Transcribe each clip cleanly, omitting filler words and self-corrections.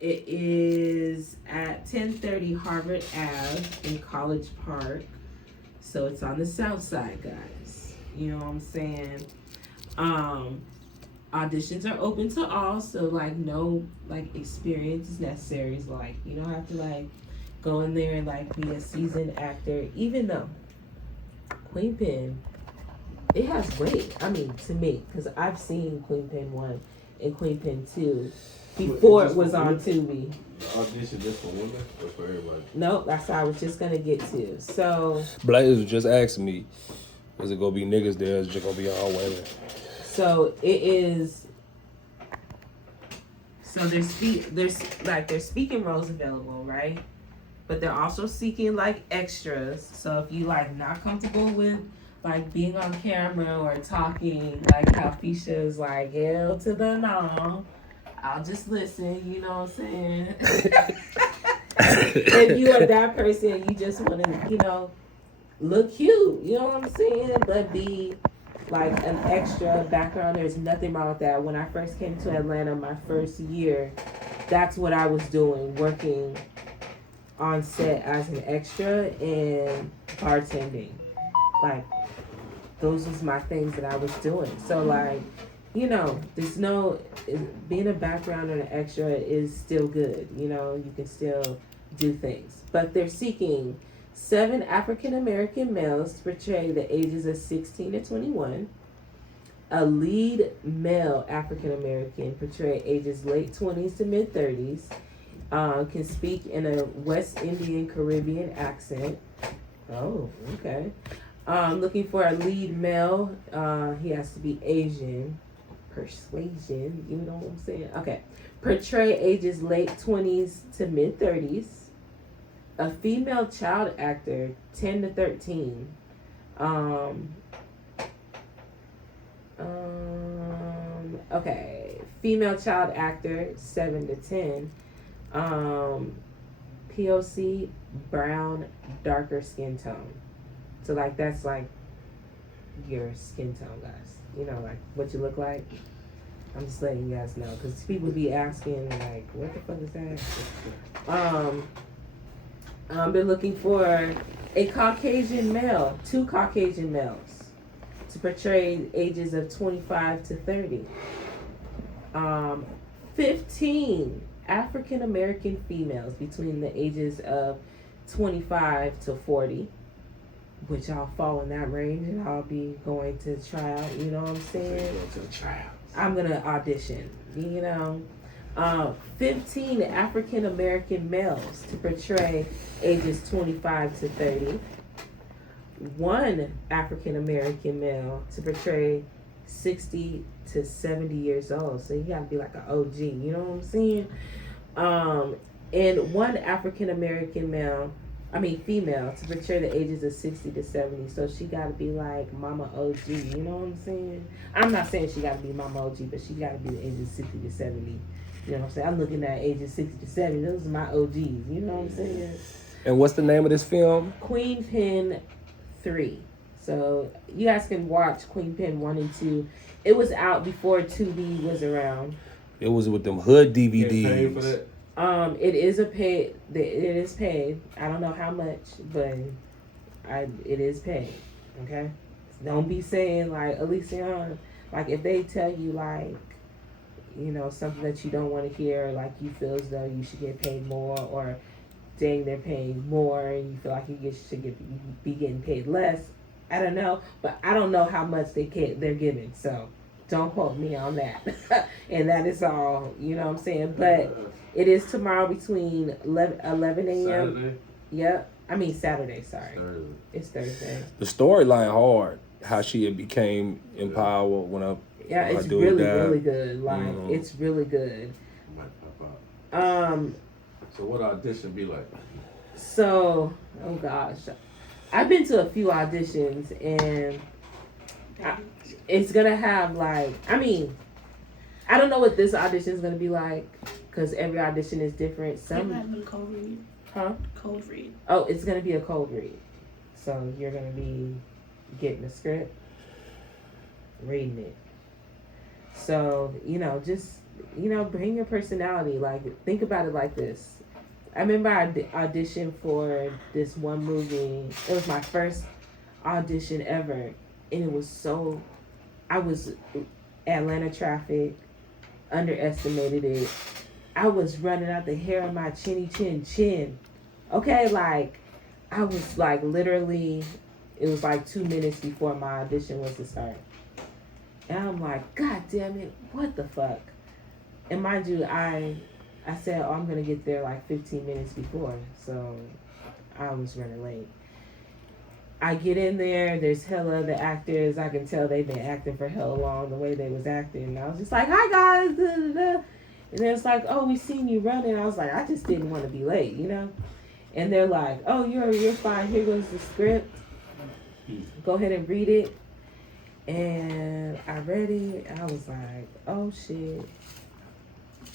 It is at 1030 Harvard Ave in College Park. So it's on the south side, guys. You know what I'm saying? Um, Auditions are open to all, so like no like experience is necessary. It's like you don't have to like go in there and like be a seasoned actor, even though Queen Pen, it has weight. I mean, to me, because I've seen Queen Pen 1 and Queen Pen 2 before it was on Tubi. Audition just for women or for everybody? Nope, that's what I was just gonna get to. So Blaze was just asking me, is it gonna be niggas there? Is it just gonna be all women? So it is. So there's speaking roles available, right? But they're also seeking like extras. So if you like not comfortable with like being on camera or talking, like how Fesha is like hell to the no, I'll just listen. You know what I'm saying? If you are that person, you just want to look cute. You know what I'm saying? But be like an extra background. There's nothing wrong with that. When I first came to Atlanta, my first year, that's what I was doing, working on set as an extra and bartending. Like, those was my things that I was doing. So like, there's no, being a background and an extra is still good. You can still do things. But they're seeking 7 African American males to portray the ages of 16 to 21. A lead male African American portray ages late 20s to mid 30s. Can speak in a West Indian Caribbean accent. Oh, okay. Looking for a lead male. He has to be Asian. Persuasion, you know what I'm saying? Okay. Portray ages late 20s to mid 30s. A female child actor, 10 to 13. Okay. Female child actor, 7 to 10. POC, brown, darker skin tone. So, like, that's like your skin tone, guys. Like what you look like. I'm just letting you guys know because people be asking, like, what the fuck is that? They're looking for a Caucasian male, 2 Caucasian males to portray ages of 25 to 30. 15 African American females between the ages of 25 to 40, which I'll fall in that range and I'll be going to tryout, you know what I'm saying? I'm going to audition, 15 African American males to portray ages 25 to 30. 1 African American male to portray 60 to 70 years old. So you gotta be like an OG, you know what I'm saying? And 1 African American female to portray the ages of 60 to 70. So she gotta be like Mama OG, you know what I'm saying? I'm not saying she gotta be Mama OG, but she gotta be the ages 60 to 70. You know what I'm saying? I'm looking at ages 60 to 70. Those are my OGs, you know what I'm saying? And what's the name of this film? Queen Pen 3. So you guys can watch Queen Pen 1 and 2. It was out before Tubi was around. It was with them hood DVDs. For that? It is paid. It is paid. I don't know how much, but it is paid. Okay, don't be saying like Elicionne, like if they tell you like, something that you don't want to hear, like you feel as though you should get paid more, or dang they're paying more and you feel like you should be getting paid less. I don't know, but I don't know how much they're giving. So don't quote me on that. And that is all, you know what I'm saying? But it is tomorrow between 11 a.m. Saturday? Yep. I mean Saturday, sorry. Saturday. It's Thursday. The storyline hard. How she became empowered when I it's really good. Like it's really good. Might pop out. Um So what audition be like? So, oh gosh. I've been to a few auditions and it's gonna have like, I don't know what this audition is gonna be like because every audition is different. Some have been cold read. Huh? Cold read. Oh, it's gonna be a cold read. So you're gonna be getting the script, reading it. So, just you know, bring your personality. Like, think about it like this. I remember I auditioned for this one movie. It was my first audition ever, and it was so. I was Atlanta traffic, underestimated it. I was running out the hair on my chin. Okay, like I was like literally. It was like 2 minutes before my audition was to start, and I'm like, God damn it, what the fuck? And mind you, I said, oh, I'm gonna get there like 15 minutes before, so I was running late. I get in there, there's hella other actors. I can tell they've been acting for hella long, the way they was acting. And I was just like, hi guys, da, da, da. And it's like, oh, we seen you running. I was like, I just didn't want to be late, you know? And they're like, oh, you're fine. Here goes the script. Go ahead and read it. And I read it. I was like, oh shit.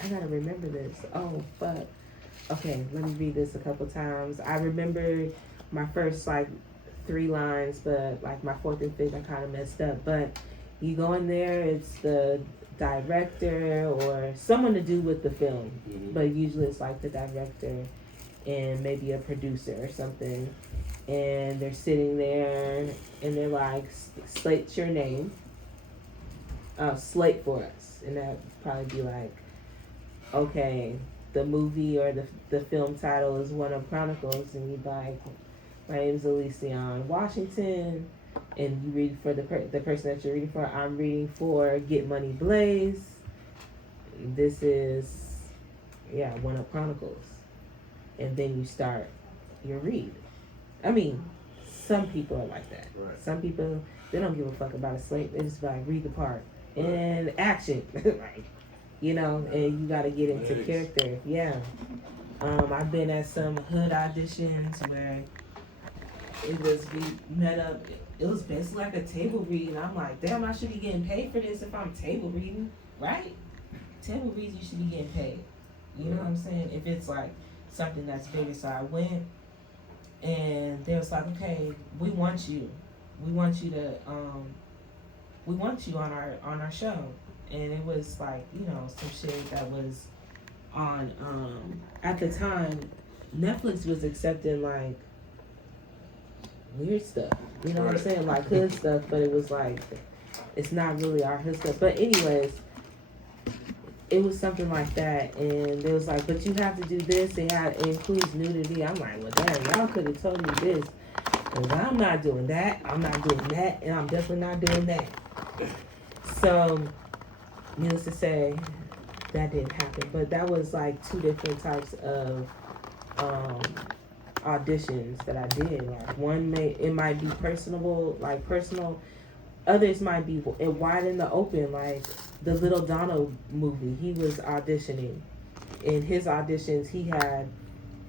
I gotta remember this. Oh, fuck. Okay, let me read this a couple times. I remember my first, like, 3 lines, but, like, my 4th and 5th, I kind of messed up. But you go in there, it's the director or someone to do with the film. Mm-hmm. But usually it's, like, the director and maybe a producer or something. And they're sitting there, and they're like, slate your name. Slate for us. And that'd probably be like, okay, the movie or the film title is one of Chronicles, and you'd like, my name's Elicionne Washington, and you read for the person that you're reading for. I'm reading for Get Money Blaze. This is, one of Chronicles. And then you start your read. I mean, some people are like that. Right. Some people, they don't give a fuck about a slate. They just like, read the part. And action. Like, you know, and you gotta get into character. Yeah. I've been at some hood auditions where it was, we met up, it was basically like a table read, and I'm like, damn, I should be getting paid for this if I'm table reading, right? Table reads, you should be getting paid. You know what I'm saying? If it's like something that's bigger. So I went, and they was like, okay, we want you. We want you to, we want you on our show. And it was like, you know, some shit that was on, at the time, Netflix was accepting like weird stuff. You know what I'm saying? Like hood stuff, but it was like, it's not really our hood stuff. But anyways, it was something like that. And they was like, but you have to do this. It includes nudity. I'm like, well, damn, y'all could have told me this. Because I'm not doing that. I'm not doing that. And I'm definitely not doing that. So, needless to say, that didn't happen. But that was like 2 different types of auditions that I did. Like one it might be personal. Others might be wide in the open, like the Little Donna movie. He was auditioning. In his auditions, he had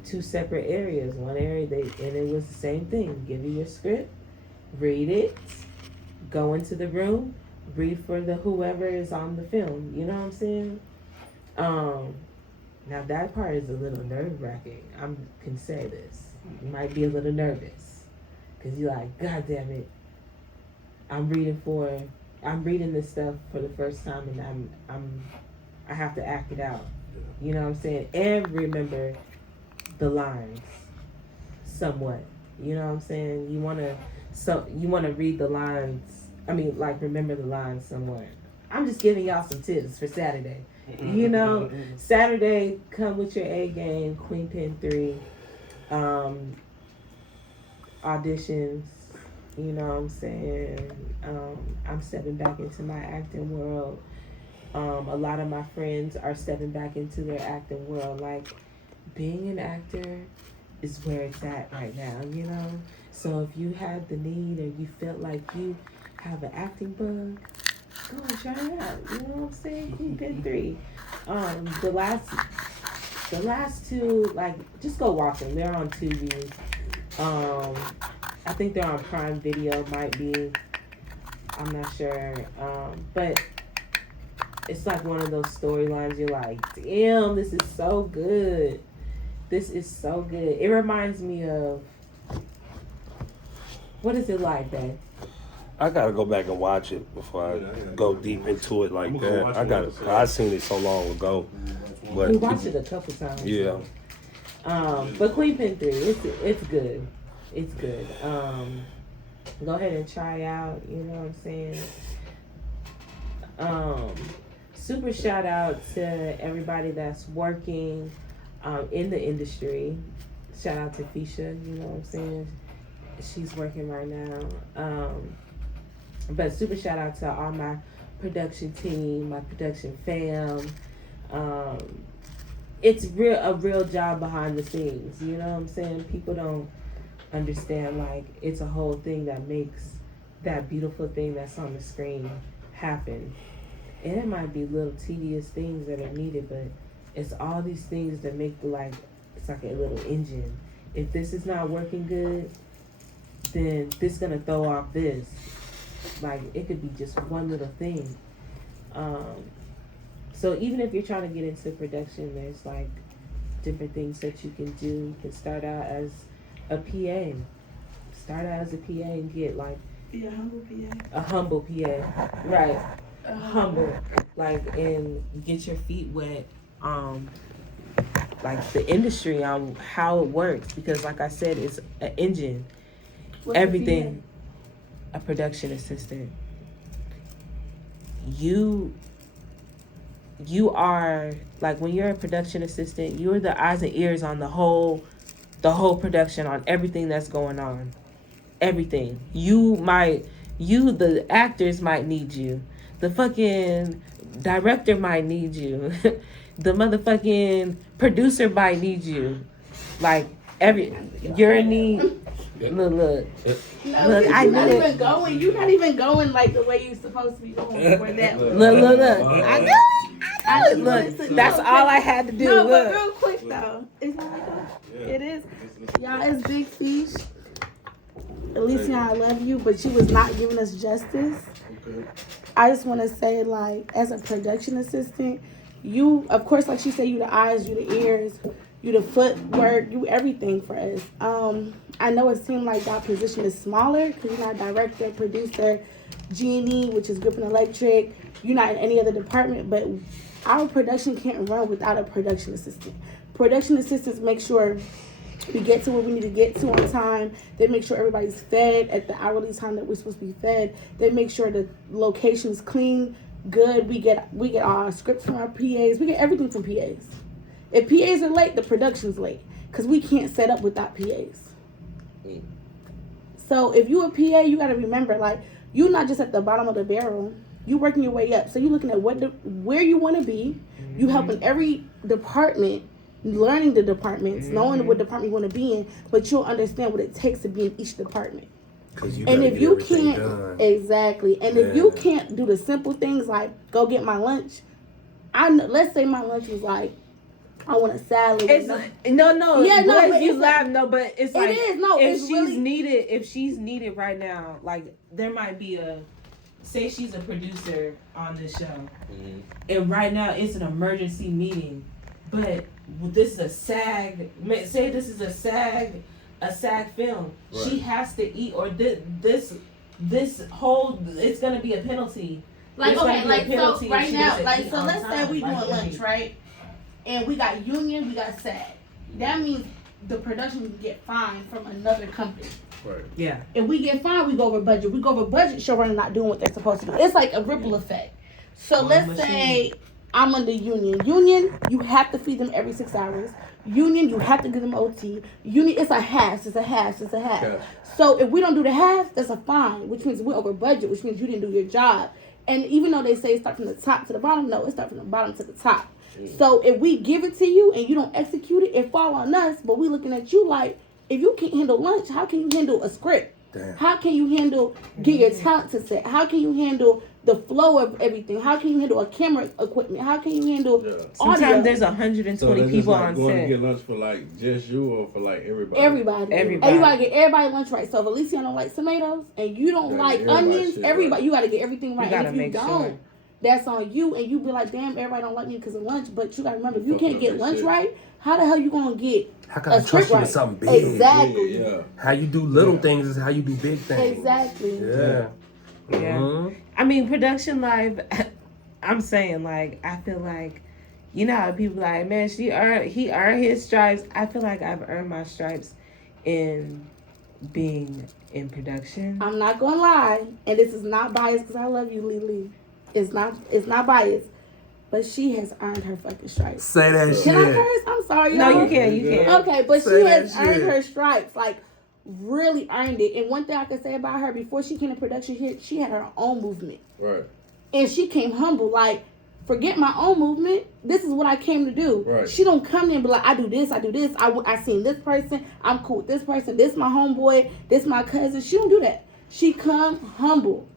2 separate areas. One area, and it was the same thing. Give you your script, read it, go into the room, read for the whoever is on the film. You know what I'm saying? Now that part is a little nerve-wracking. I can say this. You might be a little nervous because you're like, God damn it. I'm reading this stuff for the first time, and I have to act it out. You know what I'm saying? And remember the lines somewhat. You know what I'm saying? You wanna read the lines. I mean, like, remember the lines somewhat. I'm just giving y'all some tips for Saturday. You know, Saturday, come with your A game, Queen Pen 3, auditions. You know what I'm saying? I'm stepping back into my acting world. A lot of my friends are stepping back into their acting world. Like, being an actor is where it's at right now, you know? So if you had the need or you felt like you have an acting bug, go and try it out. You know what I'm saying? Queen Pen 3. The last 2, like, just go watch them. They're on TV. I think they're on Prime Video, might be. I'm not sure. But it's like one of those storylines you're like, damn, this is so good. This is so good. It reminds me of, what is it like, babe? I gotta go back and watch it before I go deep into it like that. I seen it so long ago, but We watched it a couple times. yeah. But Queen Pen 3, it's good. It's good. Go ahead and try out. You know what I'm saying? Super shout out to everybody that's working in the industry. Shout out to Fesha. You know what I'm saying? She's working right now. But super shout out to all my production team, my production fam. It's a real job behind the scenes. You know what I'm saying? People don't understand, like, it's a whole thing that makes that beautiful thing that's on the screen happen. And it might be little tedious things that are needed, but it's all these things that make it's like a little engine. If this is not working good, then this is gonna throw off this. Like, it could be just one little thing. So even if you're trying to get into production, there's like different things that you can do. You can start out as a PA. Start out as a PA and get like Be a humble PA. a humble PA. Right. Humble. Like, and get your feet wet. Like the industry on how it works, because like I said, it's an engine. What's Everything. A production assistant. You are, like, when you're a production assistant, you're the eyes and ears on the whole production, on everything that's going on. Everything. The actors might need you. The fucking director might need you. The motherfucking producer might need you. Like, you're in need. Look. No, Look, you're not even going. You're not even going like the way you're supposed to be going for that. Look. I know it. Look, that's all I had to do. No, Look. but real quick though, it's not like that. Yeah. It is. Y'all, it's Big Fish. Elicionne, I love you, but you was not giving us justice. Okay. I just want to say, like, as a production assistant, you, of course, like she said, you the eyes, you the ears, you the footwork, you everything for us. I know it seemed like that position is smaller because you're not director, producer, G&E, which is Grip and Electric. You're not in any other department, but our production can't run without a production assistant. Production assistants make sure we get to where we need to get to on time. They make sure everybody's fed at the hourly time that we're supposed to be fed. They make sure the location's clean, good. We get our scripts from our PAs. We get everything from PAs. If PAs are late, the production's late because we can't set up without PAs. So if you a PA, you got to remember, like, you're not just at the bottom of the barrel. You working your way up. So you're looking at where you want to be. You helping every department, learning the departments, knowing what department you want to be in, but you'll understand what it takes to be in each department. And if you can't, exactly. And if you can't do the simple things like go get my lunch, let's say my lunch was like, I want a salad. No. Yeah, no, but you it's laugh. No, but it's like, it is. No, if it's she's really needed, if she's needed right now, like, there might be say she's a producer on this show, and right now it's an emergency meeting, but this is a SAG. Say this is a SAG film. Right. She has to eat, or this whole, it's gonna be a penalty. Like, okay, like, so right now, like, so let's say we doing lunch, right? And we got union, we got SAG. That means the production can get fined from another company. Right. Yeah. If we get fined, we go over budget. We go over budget, showrunner not doing what they're supposed to do. It's like a ripple effect. So let's say I'm under union. Union, you have to feed them every 6 hours. Union, you have to give them OT. Union, it's a half. Okay. So if we don't do the half, that's a fine, which means we're over budget, which means you didn't do your job. And even though they say start from the top to the bottom, no, it starts from the bottom to the top. So if we give it to you and you don't execute it, it fall on us. But we looking at you like, if you can't handle lunch, how can you handle a script? Damn. How can you handle get your talent to set? How can you handle the flow of everything? How can you handle a camera equipment? How can you handle audio? Sometimes there's 120 people on set. Going to get lunch for like just you or for like everybody? Everybody. And you gotta get everybody lunch right. So if Elicionne don't like tomatoes and you don't like onions, everybody, you gotta get everything right. And if you don't, that's on you. And you be like, damn, everybody don't like me because of lunch. But you gotta remember, if you can't get lunch right, how the hell you gonna get? How can I trust you with something big? Exactly. Yeah. How you do little things is how you do big things. Exactly. Yeah. Yeah. I mean, production life, I'm saying, like, I feel like, you know how people like, man, he earned his stripes. I feel like I've earned my stripes in being in production. I'm not gonna lie, and this is not biased because I love you, Lily. It's not biased, but she has earned her fucking stripes. Say that shit. Can I curse? I'm sorry, y'all. No, you can. Okay, but Say she has that earned shit. her stripes, like really earned it. And one thing I can say about her, before she came to production here, she had her own movement. Right. And she came humble, like, forget my own movement. This is what I came to do. Right. She don't come in and be like, I do this. I seen this person. I'm cool with this person. This my homeboy. This my cousin. She don't do that. She come humble,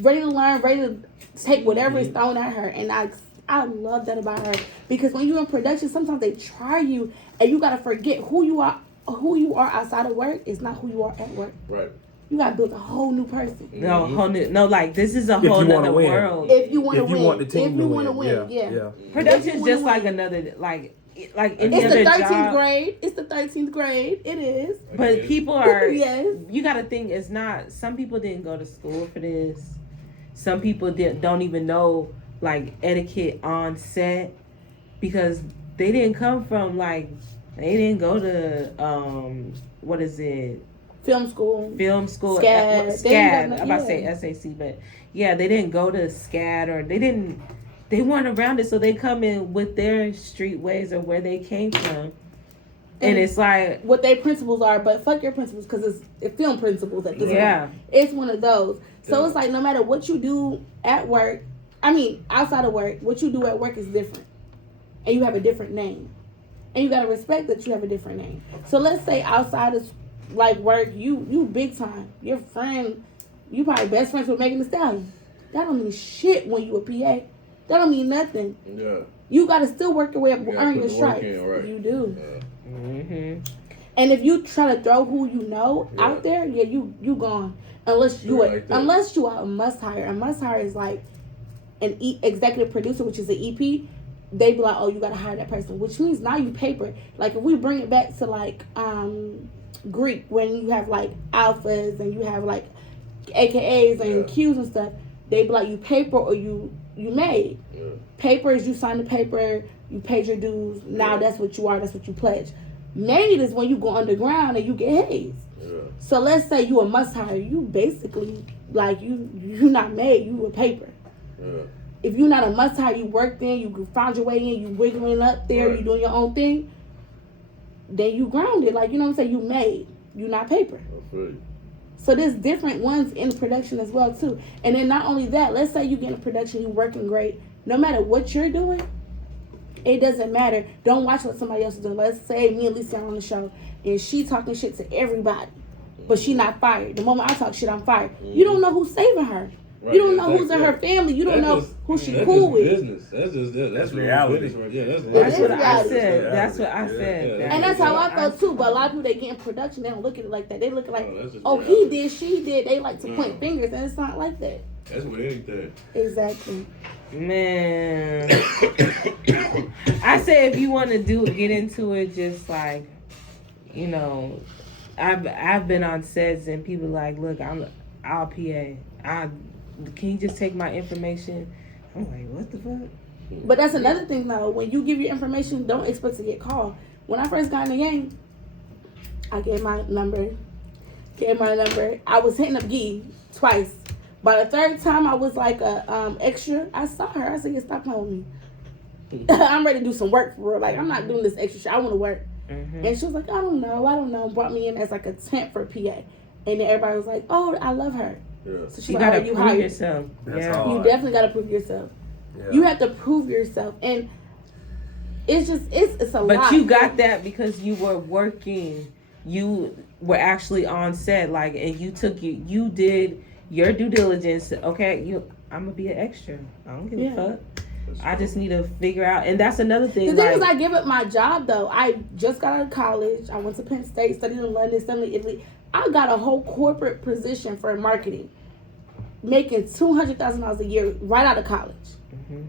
ready to learn, ready to take whatever is thrown at her. And I love that about her, because when you're in production, sometimes they try you and you gotta forget who you are. Who you are outside of work is not who you are at work. Right. You gotta build a whole new person. No, whole new. No, like this is a whole nother world. If you want to win, you want the team to win, yeah. Production's just like another, like any it's other the 13th job. grade. It's the 13th grade. It is. But people are. Yes. You got to think it's not. Some people didn't go to school for this. Some people don't even know like etiquette on set, because they didn't come from like, they didn't go to what is it? Film school. SCAD. I'm about to say SAC, but yeah, they didn't go to SCAD, or they weren't around it, so they come in with their street ways or where they came from. And it's like what their principles are, but fuck your principles, because it's film principles at this point. It's one of those. So it's like no matter what you do at work, I mean outside of work, what you do at work is different, and you have a different name, and you gotta respect that you have a different name. So let's say outside of like work, you big time. Your friend, you probably best friends with Megan Thee Stallion. That don't mean shit when you a PA. That don't mean nothing. Yeah. You gotta still work your way up, You earn your put the work stripes. in, right. You do. Mm-hmm. And if you try to throw who you know out there, you gone. Unless you are a must hire. A must hire is like an executive producer, which is an EP. They be like, oh, you gotta hire that person, which means now you paper. Like if we bring it back to like Greek, when you have like alphas and you have like AKAs and Qs and stuff, they be like, you paper or you made. Yeah. Paper is you sign the paper, you paid your dues. Now that's what you are. That's what you pledge. Made is when you go underground and you get haze. Yeah. So let's say you a must hire. You basically like you not made. You a paper. Yeah. If you're not a must hire, you worked in, you found your way in, you wiggling up there, Right. you doing your own thing. Then you grounded. Like you know what I'm saying. You made. You not paper. I feel you. So there's different ones in production as well too. And then not only that, let's say you get in production, you working great. No matter what you're doing, it doesn't matter. Don't watch what somebody else is doing. Let's say me and Elicionne on the show, and she talking shit to everybody, but she not fired. The moment I talk shit, I'm fired. You don't know who's saving her. Right. You don't know who's in her family. You don't know who she cool with. Business. That's reality. Business right. Yeah, that's What I reality. said. That's what I said. And that's how I felt too. But a lot of people, they get in production, they don't look at it like that. They look at it like, Oh, he did, she did. They like to point fingers, and it's not like that. That's with anything. Exactly. Man, I say if you want to get into it, just like, you know, I've been on sets and people like, look, I'll PA. Can you just take my information? I'm like, what the fuck? But that's another thing though. When you give your information, don't expect to get called. When I first got in the game, I gave my number. I was hitting up Gee twice. By the third time I was like a extra, I saw her. I said, yeah, stop playing with me. I'm ready to do some work for real. Like, I'm not doing this extra shit. I want to work. Mm-hmm. And she was like, I don't know. Brought me in as like a temp for PA. And then everybody was like, oh, I love her. Yeah. So she you like, gotta you prove yourself. Yeah. You definitely gotta prove yourself. Yeah. You have to prove yourself, and it's just it's a lot. But you got that because you were working. You were actually on set, like, and you did your due diligence. Okay, I'm gonna be an extra. I don't give a fuck. I just need to figure out, and that's another thing. The thing is, I give up my job though. I just got out of college. I went to Penn State, studied in London, studied in Italy. I got a whole corporate position for marketing, making $200,000 a year right out of college. Mm-hmm.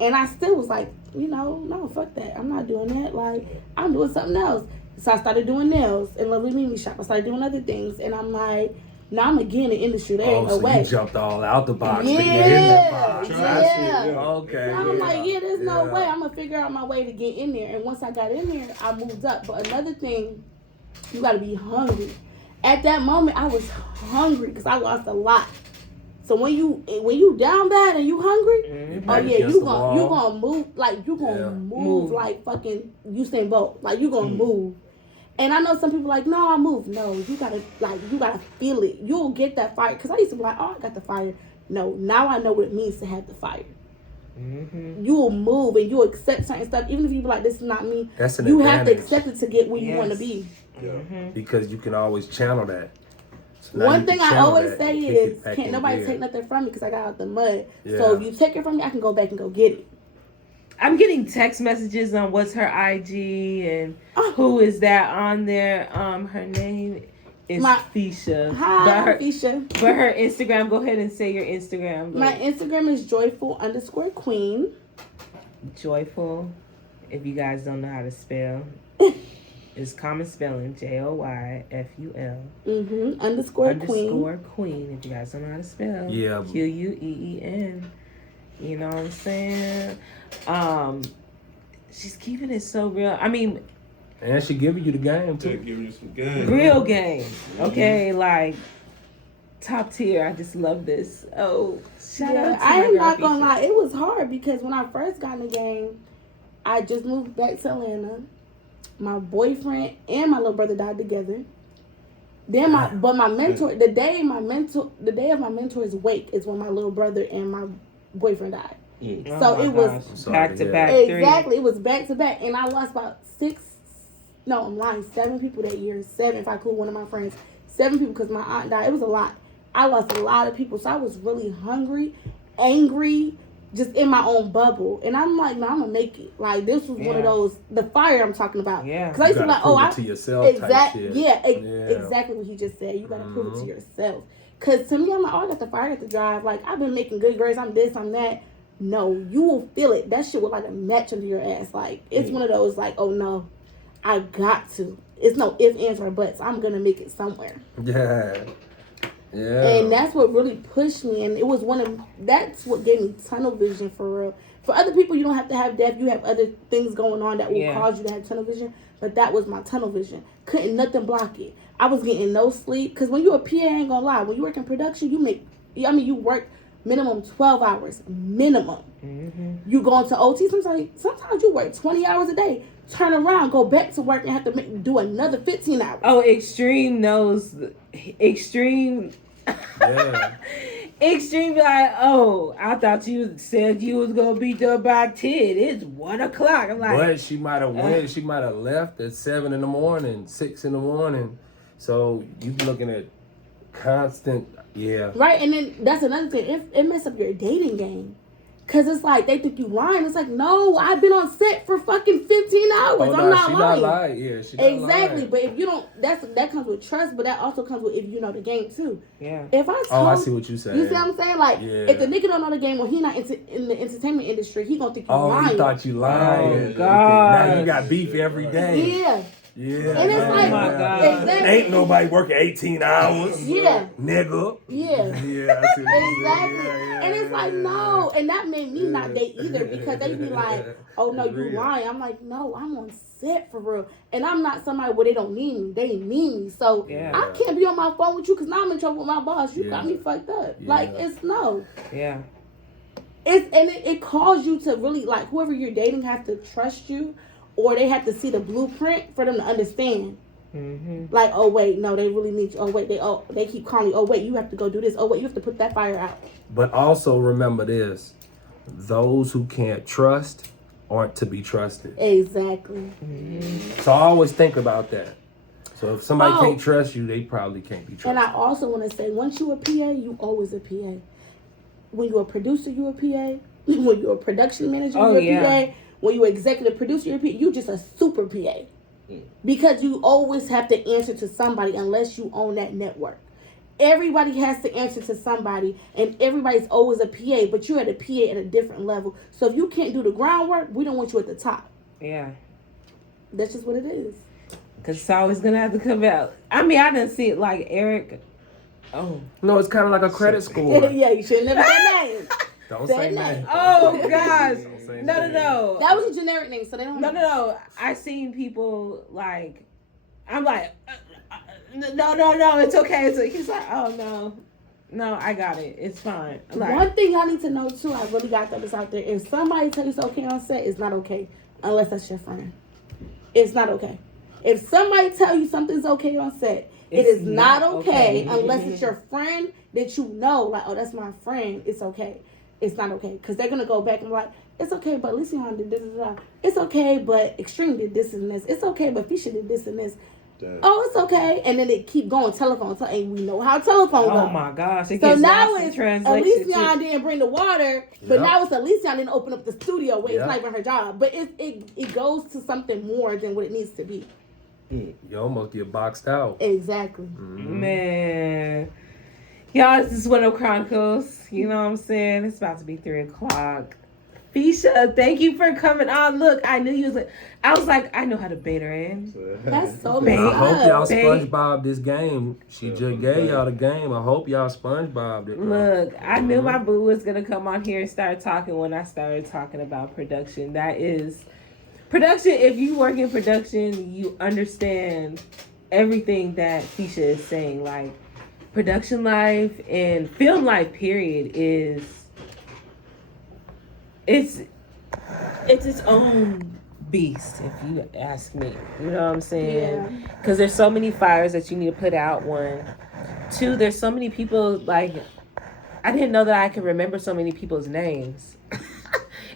And I still was like, no, fuck that. I'm not doing that. Like, I'm doing something else. So I started doing nails in Lovely Mimi shop. I started doing other things. And I'm like, Now I'm again in the industry. There ain't no so way. you jumped all out the box. Yeah, to get in that box. yeah. Okay. Now I'm like, there's no Yeah. way. I'm gonna figure out my way to get in there. And once I got in there, I moved up. But another thing, you gotta be hungry. At that moment, I was hungry because I lost a lot. So when you down bad and you hungry, oh yeah, you gonna move like you gonna move like fucking Usain Bolt. Like you gonna move. And I know some people like, no, I move. No, you gotta feel it. You'll get that fire. Cause I used to be like, oh, I got the fire. No, now I know what it means to have the fire. Mm-hmm. You will move and you'll accept certain stuff, even if you be like, this is not me. That's an you advantage. have to accept it to get where you want to be. Yeah. Mm-hmm. Because you can always channel that. So one thing I always say is, can't nobody take nothing from me because I got out the mud. Yeah. So if you take it from me, I can go back and go get it. I'm getting text messages on what's her IG and who is that on there. Her name is Fesha. Hi, Fesha. But her Instagram, go ahead and say your Instagram. My Instagram is joyful_queen. Joyful, if you guys don't know how to spell. It's common spelling, JOYFUL. _queen. Queen, if you guys don't know how to spell. Yeah. QUEEN. You know what I'm saying? She's keeping it so real. I mean, and she giving you the game too. Yeah, giving you some game. Real game. Okay, like top tier. I just love this. Oh, shout out to I am not gonna lie, it was hard because when I first got in the game, I just moved back to Atlanta. My boyfriend and my little brother died together. Then my mentor, the day of my mentor's wake is when my little brother and my boyfriend died. So it was back to back. Exactly, it was back to back, and I lost about 7 people that year. 7 if I include one of my friends. 7 people because my aunt died. It was a lot. I lost a lot of people, so I was really hungry, angry, just in my own bubble. And I'm like, no, I'm gonna make it. Like this was one of those, the fire I'm talking about. Yeah. Because I used to be like, to yourself exactly what he just said. You gotta prove it to yourself. Because to me, I'm like, oh, I got the fire, I got the drive. Like I've been making good grades. I'm this, I'm that. No, you will feel it. That shit will like a match under your ass. Like it's one of those like, oh no, I got to. It's no ifs, ands, or buts. I'm gonna make it somewhere. Yeah. Yeah. And that's what really pushed me. And it was that's what gave me tunnel vision for real. For other people, you don't have to have depth. You have other things going on that will cause you to have tunnel vision. But that was my tunnel vision. Couldn't nothing block it. I was getting no sleep. Because when you're a PA, I ain't gonna lie. When you work in production, you work minimum 12 hours. Minimum. Mm-hmm. You go into OT. Sometimes you work 20 hours a day. Turn around, go back to work, and have to do another 15 hours. Oh, Extreme knows. Extreme. Yeah. Extreme like, oh, I thought you said you was gonna be done by 10. It's 1 o'clock. I'm like, but she might have went. She might have left at 7 in the morning, 6 in the morning. So you looking at constant, right. And then that's another thing. It messes up your dating game. Cause it's like they think you lying. It's like, no, I've been on set for fucking 15 hours. I'm not lying. Yeah, she exactly. lying. But if you don't, that comes with trust. But that also comes with if you know the game too. Yeah. If I see what you saying. You see what I'm saying? Like, if the nigga don't know the game or he not in the entertainment industry, he gonna think you lying. Oh, he thought you lying. Oh, God. Now you got beef every day. Yeah. Yeah. And it's like, my God. exactly. Ain't nobody working 18 hours. Yeah. Nigga. Yeah. Yeah. I see what Exactly. Yeah, and it's like, no. And that made me not date either because they be like, oh, no, you lying. I'm like, no, I'm on set for real. And I'm not somebody where they don't need me. They need me. So I can't be on my phone with you because now I'm in trouble with my boss. You got me fucked up. Yeah. Like, it's no. Yeah. It calls you to really, like, whoever you're dating has to trust you. Or they have to see the blueprint for them to understand. Mm-hmm. Like, oh wait, no, they really need you. Oh wait, they keep calling you. Oh wait, you have to go do this. Oh wait, you have to put that fire out. But also remember this: those who can't trust aren't to be trusted. Exactly. Mm-hmm. So I always think about that. So if somebody can't trust you, they probably can't be trusted. And I also want to say, once you a PA, you always a PA. When you're a producer, you a PA. When you're a production manager, you're a PA. When you're executive producer, you're a PA. You just a super PA. Because you always have to answer to somebody unless you own that network. Everybody has to answer to somebody, and everybody's always a PA, but you're at a PA at a different level. So if you can't do the groundwork, we don't want you at the top. Yeah. That's just what it is. Because it's always going to have to come out. I mean, I didn't see it like Eric. Oh. No, it's kind of like a credit score. Yeah, you should never say names. Don't Say say name. names. Oh gosh. Don't say No. names. That was a generic name, so they don't. No. I seen people like, I'm like, no. It's okay. He's like, oh no, I got it. It's fine. Like, one thing y'all need to know too, I really got to throw this out there. If somebody tells you it's okay on set, it's not okay unless that's your friend. It's not okay. If somebody tells you something's okay on set, it is not okay unless it's your friend that you know, like, oh, that's my friend. It's okay. It's not okay. Because they're going to go back and be like, it's okay, but Elicionne did this and that. It's okay, but Extreme did this and this. It's okay, but Fesha did this and this. Damn. Oh, it's okay. And then they keep going telephone. And we know how telephone goes. Oh, my gosh. It so gets now lost in it's translation, Elicionne didn't bring the water, but now it's Elicionne didn't open up the studio where it's not even her job. But it goes to something more than what it needs to be. You almost get boxed out. Exactly. Mm-hmm. Man. Y'all, this is one of Chronicles. You know what I'm saying? It's about to be 3 o'clock. Fesha, thank you for coming on. Look, I knew you was like, I was like, I know how to bait her in. That's so Babe. I hope y'all Babe. SpongeBob this game. She just gave y'all the game. I hope y'all SpongeBob it. Look, I knew my boo was going to come on here and start talking when I started talking about production. That is, production, if you work in production, you understand everything that Fesha is saying. Like, production life and film life, period, is, it's its own beast, if you ask me. You know what I'm saying? Because there's so many fires that you need to put out. 1, 2, there's so many people, like, I didn't know that I could remember so many people's names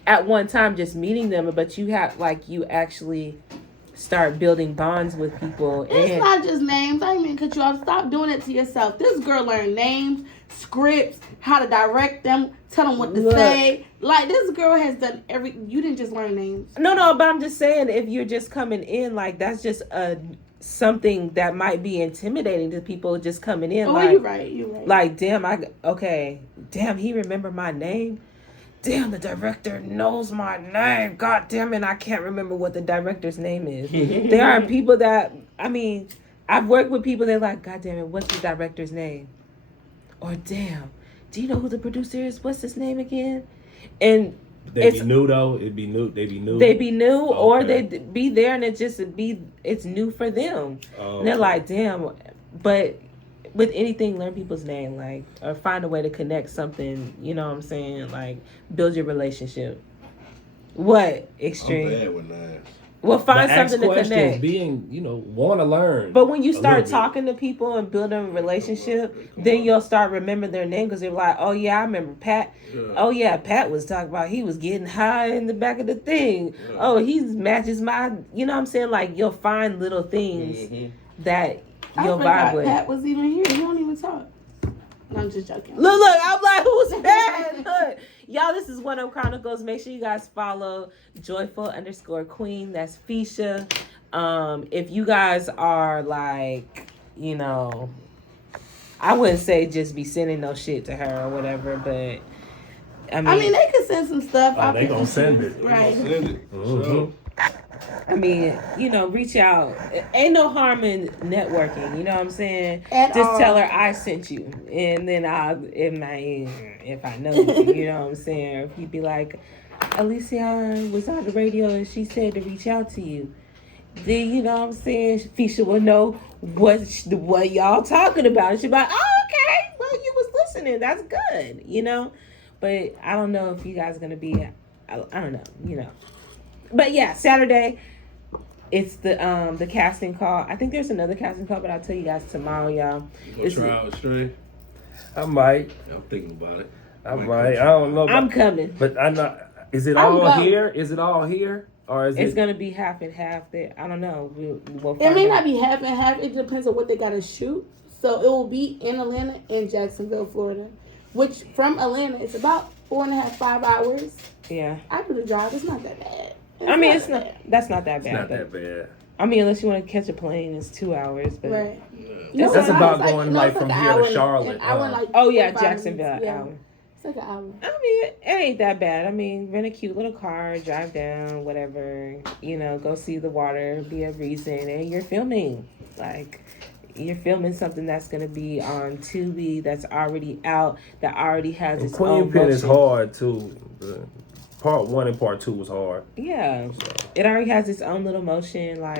at one time, just meeting them. But you have, like, you actually start building bonds with people. It's not just names. I didn't mean to cut you off. Stop doing it to yourself. This girl learned names, scripts, how to direct them, tell them what to say. Like, this girl has done you didn't just learn names. No, but I'm just saying, if you're just coming in, like, that's just something that might be intimidating to people just coming in. Oh, like, you're right. Like, damn, he remember my name. Damn, the director knows my name. God damn it, I can't remember what the director's name is. There are people that, I mean, I've worked with people, they're like, God damn it, what's the director's name? Or, damn, do you know who the producer is? What's his name again? And They be new though. They be new, or they be there and it's new for them. And they're like, damn. But with anything, learn people's name, like, or find a way to connect something. You know what I'm saying? Like, build your relationship. What, Extreme? I'm bad with names. Well, find but something to connect. Being, want to learn. But when you start talking to people and building a relationship, then you'll start remembering their name, because they're like, oh yeah, I remember Pat. Yeah. Oh yeah, Pat was talking about he was getting high in the back of the thing. Yeah. Oh, he matches my, you know what I'm saying? Like, you'll find little things that you'll vibe with. Pat was even here. He don't even talk. No, I'm just joking. Look, I'm like, who's Pat? Look. Y'all, this is One Up Chronicles. Make sure you guys follow Joyful_Queen. That's Fesha. If you guys are like, I wouldn't say just be sending no shit to her or whatever, but I mean they could send some stuff. Oh, they gonna send it. Right. Send it. Mm-hmm. I mean, reach out. Ain't no harm in networking. You know what I'm saying? Just tell her I sent you, and then if I know you, you know what I'm saying. Or if you'd be like, Elicionne was on the radio and she said to reach out to you, then you know what I'm saying. Fesha will know what y'all talking about. And she'll be like, oh, okay, well you was listening. That's good, But I don't know if you guys are gonna be. I don't know, But yeah, Saturday, it's the casting call. I think there's another casting call, but I'll tell you guys tomorrow, y'all. You gonna try out Extreme? I might. I'm thinking about it. I might. I don't know. I'm coming. But I'm not. Is it all here? Is it all here? Or is it's gonna be half and half there. I don't know. We'll it may not be half and half. It depends on what they gotta shoot. So it will be in Atlanta and Jacksonville, Florida. Which from Atlanta, it's about 4.5, 5 hours. Yeah. I do the drive. It's not that bad. That's not that bad. It's not that bad. I mean, unless you want to catch a plane, it's 2 hours. But right. That's about going from here to Charlotte. Jacksonville. Yeah. It's like an hour. I mean, it ain't that bad. I mean, rent a cute little car, drive down, whatever. Go see the water, be a reason, and you're filming. Like, you're filming something that's gonna be on Tubi, that's already out, that already has And its Queen own Pen is motion. hard too. Part 1 and part 2 was hard. Yeah, it already has its own little motion. Like